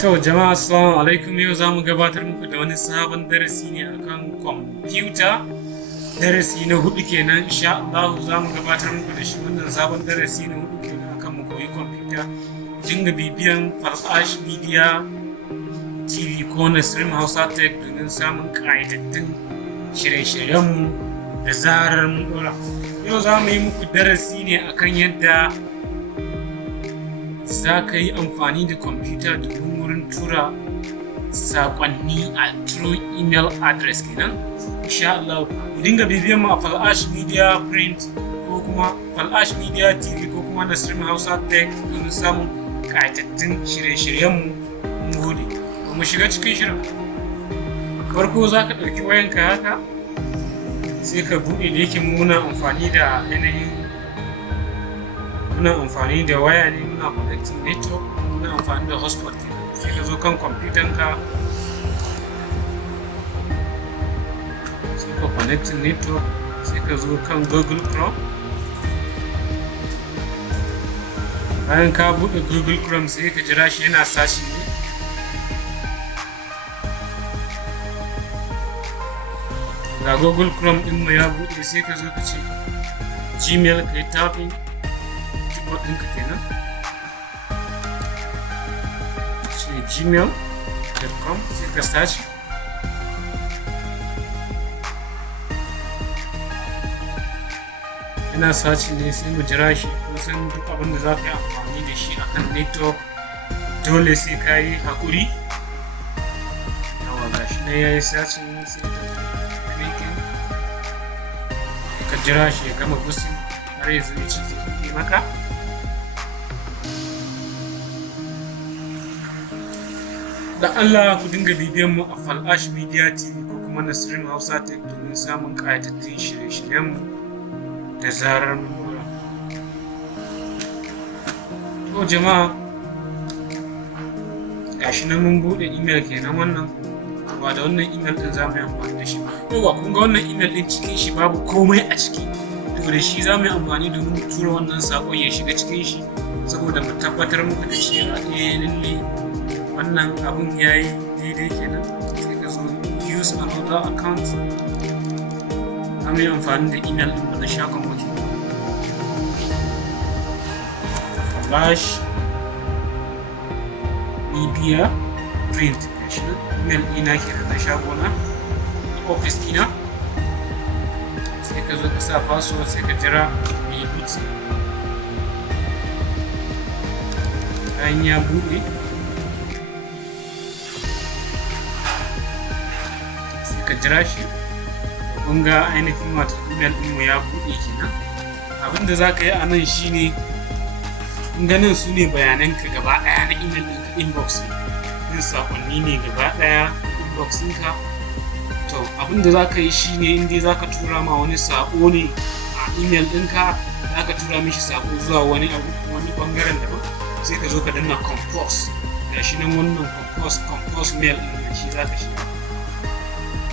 To jama'a assalamu alaikum, yau za mu gabatar muku da wani sabon darasi ne akan kwamfuta. Darasi na 4 kenan, insha Allah za mu gabatar muku da shi. Wannan sabon darasi na 4 kenan akan mu koyi kwamfuta. Dinga bibiyan Falash Media TV ko Nasrim Hausa Tech domin samun ƙayyadaddun shirye-shiryenmu da zarar mun ɗora. Yau za mu yi muku darasi ne akan yadda za ka yi amfani da kwamfuta domin wurin tura saƙonni a through email address kenan. Insha Allah ku dinga bibiyan mu a Falash Media Print ko kuma Falash Media TV ko kuma Nasrim Hausa Tech domin samun ƙayatattun shirye-shiryenmu. Mun gode. Mu shiga cikin shirin. Farko za ka ɗauki wayanka haka sai ka buɗe, da yake muna amfani da muna amfani da waya ne, muna connecting network, muna amfani da hotspot kenan. Sai ka zo kan kwamfutanka sai ka connecting network, sai ka zo kan Google Chrome. Bayan ka buɗe Google Chrome sai ka jira shi yana sashi ne. Ga Google Chrome ɗin mu ya buɗe, sai ka zo ka ce Gmail, ka yi tapping keyboard ɗinka kenan, ce gmail.com, sai ka search. Ina search ne, sai mu jira shi. Kusan duk abin da za ka yi amfani da shi akan network dole sai ka yi haƙuri. Yawa ga shi ne ya yi searching, sai ka jira shi ya gama gusin har yanzu ya ci zai maka. Da Allah ku dinga bibiyan mu a Falash Media TV ko kuma Nasrim Hausa Tech domin samun ƙayatattun shirye-shiryenmu da zarar mun dora. To jama'a, gashi nan mun buɗe email kenan. Wannan ba da wannan email din za mu yi amfani da shi. Yawa, kun ga wannan email din cikin shi babu komai a ciki, to da shi za mu yi amfani domin mu tura wannan saƙon ya shiga cikin shi, saboda mu tabbatar muku da cewa lalle wannan abun ya yi daidai kenan. Sai ka zo use another account, za mu yi amfani da email din na shagon muke Falash Media Print. Email ɗina ke da na shagona, office ɗina. Sai ka zo ka sa password, sai ka jira mai buɗe. Bayan ya buɗe sai ka jira shi. Kun ga ainihin wato email ɗinmu ya buɗe kenan. Abinda za ka yi a nan shine, kun ganin su ne bayananka gaba ɗaya na email ɗinka, inbox ne. Sakonni ne gaba daya inbox ɗinka. To abinda za ka yi shine, inda za ka tura ma wani sako ne a email ɗinka, za ka tura mishi sako zuwa wani bangaren daban, sai ka zo ka danna compose. Ga shi nan wannan compose mail ɗin shi za ka shiga.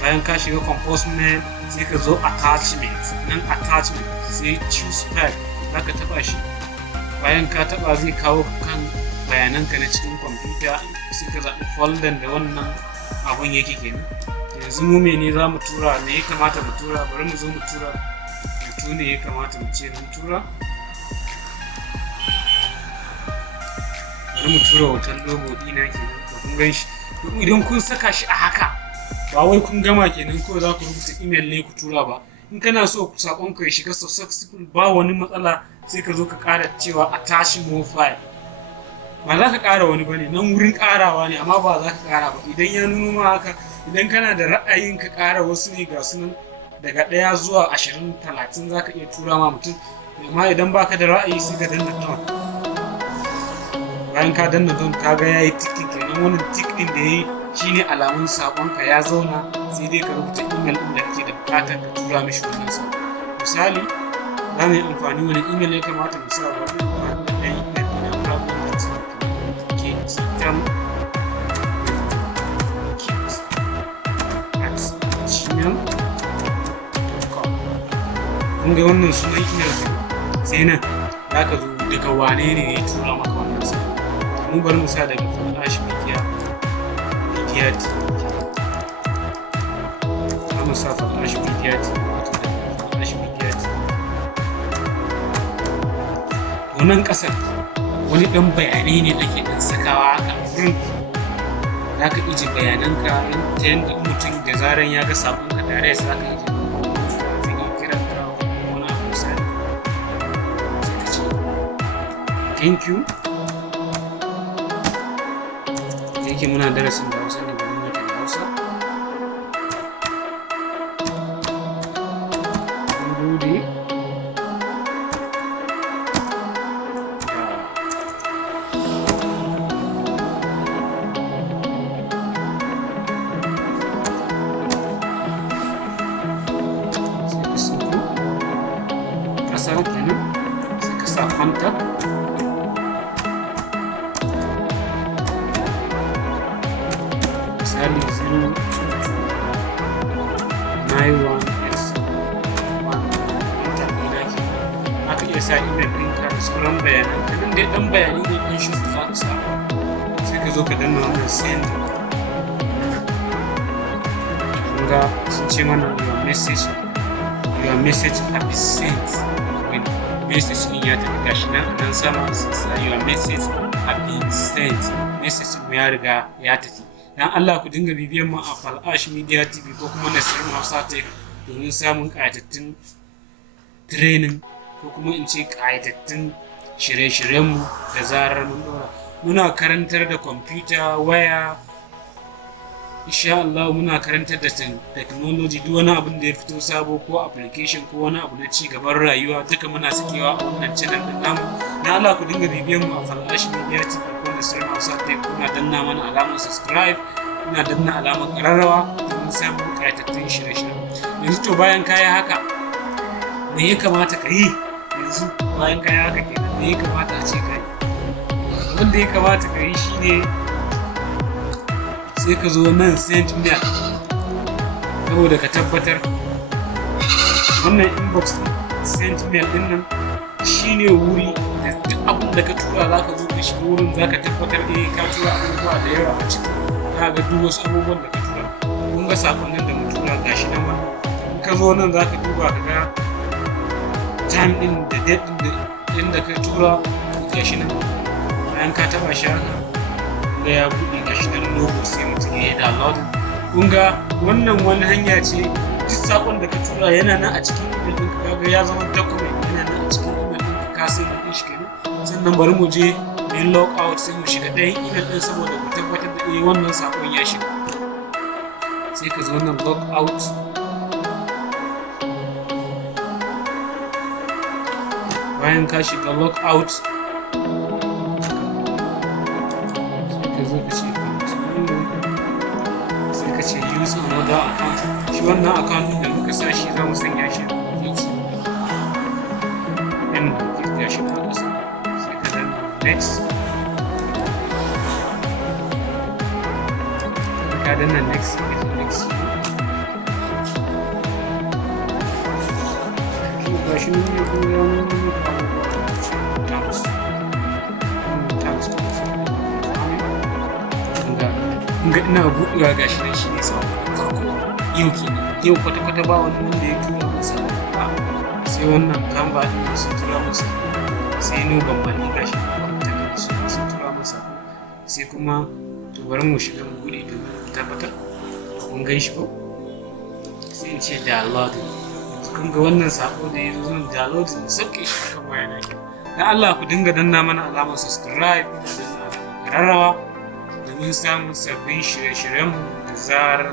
Bayan ka shiga compose mail sai ka zo attachment. Nan attachment sai choose file, za ka taba shi. Bayan ka taba zai kawo kan bayananka na cikin kwamfuta, sai ka zaɓi folder da wannan abun yake kenan. Yanzu mu mene za mu tura, me ya kamata mu tura? Bari mu zo mu tura hoto ne ya kamata mu ce mu tura. Bari mu tura hoton logo ɗina kenan. To kun gan shi. Idan kun saka shi a haka, ba wai kun gama kenan ko za ku rubuta email ne ku tura ba. In kana so saƙonka ya shiga successful ba wani matsala, sai ka zo ka ƙara cewa attach more file. Ba za ka ƙara wani ba ne, nan wurin ƙarawa ne, amma ba za ka ƙara ba. Idan ya nuno ma haka, idan kana da ra'ayin ka ƙara wasu ne, ga su nan daga 1 zuwa 20, 30 za ka iya tura ma mutum. Amma idan ba ka da ra'ayi sai ka danna down. Bayan ka danna down, ka ga ya yi ticking kenan. Wannan tick ɗin da ya yi shine alamun saƙonka ya zauna, sai dai ka rubuta email ɗin da kake da buƙatar ka tura mishi wannan saƙo. Misali, za mu yi amfani wani email ya kamata mu sa wa kun ga wannan sunan email sai nan za ka zo daga wane ne ya tura maka wannan sai mu bari mu sa daga Falash Media Media TV za mu sa Fal'ash Media TV, wato da Fal'ash Media TV. Wannan ƙasar wani ɗan bayanai ne ake ɗan sakawa a wurin, za ka iji bayananka ta yadda mutum da zaran ya ga sabonka tare za ka iji zai yi kiran ka wani abu misali sai ka ce thank you. Da yake muna darasin da Hausa ne, bari mu yi da Hausa. Mun gode. Ƙasa kenan sai ka sa contact, misali 02291x1 contact ɗina ke. Aka iya sa email ɗinka da sauran bayanan ka, nan dai ɗan bayani ne ɗan shi za ka sa, sai ka zo ka danna wannan send. Kun ga sun ce mana your message has been sent. When message ɗin ya tafi gashi nan sama your message has been sent. Message mu ya riga ya tafi. Dan Allah ku dinga bibiyan mu a Fal'ash Media TV ko kuma Nasirin Hausa Tech domin samun ƙayatattun training ko kuma in ce ƙayatattun shirye-shiryenmu da zarar mun ɗora. Muna karantar da kwamfuta, waya, insha Allah muna karantar da technology, duk wani abin da ya fito sabo ko application ko wani abu na ci gaban rayuwa duka muna sakewa a wannan channel din namu. Na Allah ku dinga bibiyan mu a Fal'ash Media TV ko Nasirin Hausa Tech, kuna danna mana alamar subscribe, kuna danna alamar ƙararrawa domin samun ƙayatattun shirye-shirye. Yanzu to bayan kaya haka me ya kamata ka yi? Yanzu bayan kaya haka kenan me ya kamata a ce ka yi? Wanda ya kamata ka yi shine sai ka zo nan send mail, saboda ka tabbatar wannan inbox send mail din nan shine wuri da duk abin da ka tura za ka zo ka shiga wurin, za ka tabbatar ka tura abubuwa da yawa a ciki, za ga duk wasu abubuwan da ka tura. Kun ga sakonnin da mu tura gashi nan ma, in ka zo nan za ka duba ka ga time din da date din da inda ka tura gashi nan. Bayan ka taba shi haka da ya buɗe gashi nan logo sai mutum ya yi download. Kun ga wannan wani hanya ce, duk sakon da ka tura yana nan a cikin email ɗinka, kaga ya zama document yana nan a cikin email ɗinka, ka sai ɗin shi kenan. Sannan bari mu je mu log out sai mu shiga ɗayan email ɗin saboda mu tabbatar da wannan sakon ya shiga. Sai ka zo nan log out, bayan ka shiga log out zo ka ce sai ka ce use another account. Shi wannan account da muka sa shi za mu sanya shi a yan da shi na ƙasa, sai ka dan next, ka danna next, sai ka next. Ga shi ne ya kuma ga ina buɗewa gashi nan shi ne sabon farko yau kenan. Yau kwata-kwata ba wani wanda ya tura masa ba, sai wannan kamba ɗin da sun tura masa, sai nuban mani gashi nan mutane sun tura masa, sai kuma to bari mu shiga mu buɗe domin mu tabbatar kun gan shi ko, sai in ce downloading. Kun ga wannan sako da ya zo zan downloading, sauke shi akan waya na ke. Dan Allah ku dinga danna mana alamar subscribe, da danna alamar ƙararrawa domin samun sabbin shirye-shiryenmu da zarar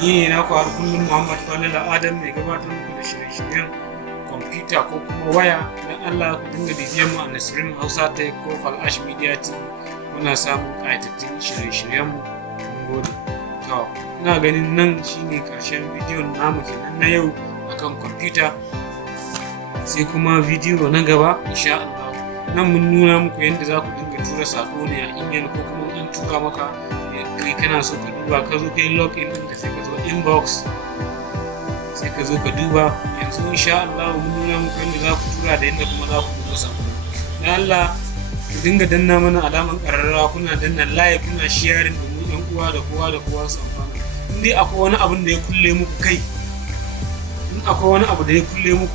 ni ne naku har kullum Muhammad Fadil Adam mai gabatar muku da shirye-shiryen kwamfuta ko kuma waya. Dan Allah ku dinga bibiyan mu a Nasirin Hausa Tech ko Fal'ash Media TV, muna samun ƙayatattun shirye-shiryenmu. Mun gode. To ina ganin nan shine ƙarshen bidiyon namu kenan na yau akan kwamfuta, sai kuma bidiyo na gaba insha Allah. Nan mun nuna muku yadda za ku dinga tura sako ne a email ko kuma an tura maka kai kana so ka duba, ka zo kai login ɗinka sai ka zo inbox, sai ka zo ka duba. Yanzu insha Allah mun nuna muku yadda za ku tura da yadda kuma za ku duba sako. Dan Allah ku dinga danna mana alaman ƙararrawa, kuna danna like, kuna sharing domin yan uwa da kowa su amfana. In dai akwai wani abin da ya kulle muku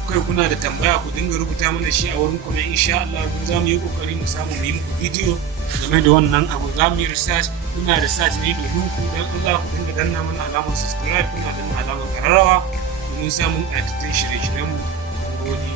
kai, kuna da tambaya ku dinga rubuta mana shi a wurin comment. Insha Allah za mu yi kokari mu samu mu yi muku bidiyo game da wannan abu. Za mu yi research, muna research ne domin ku, dan Allah ku dinga danna mana alamar subscribe, kuna danna alamar kararrawa domin samun ƙayatattun shirye-shiryen mu.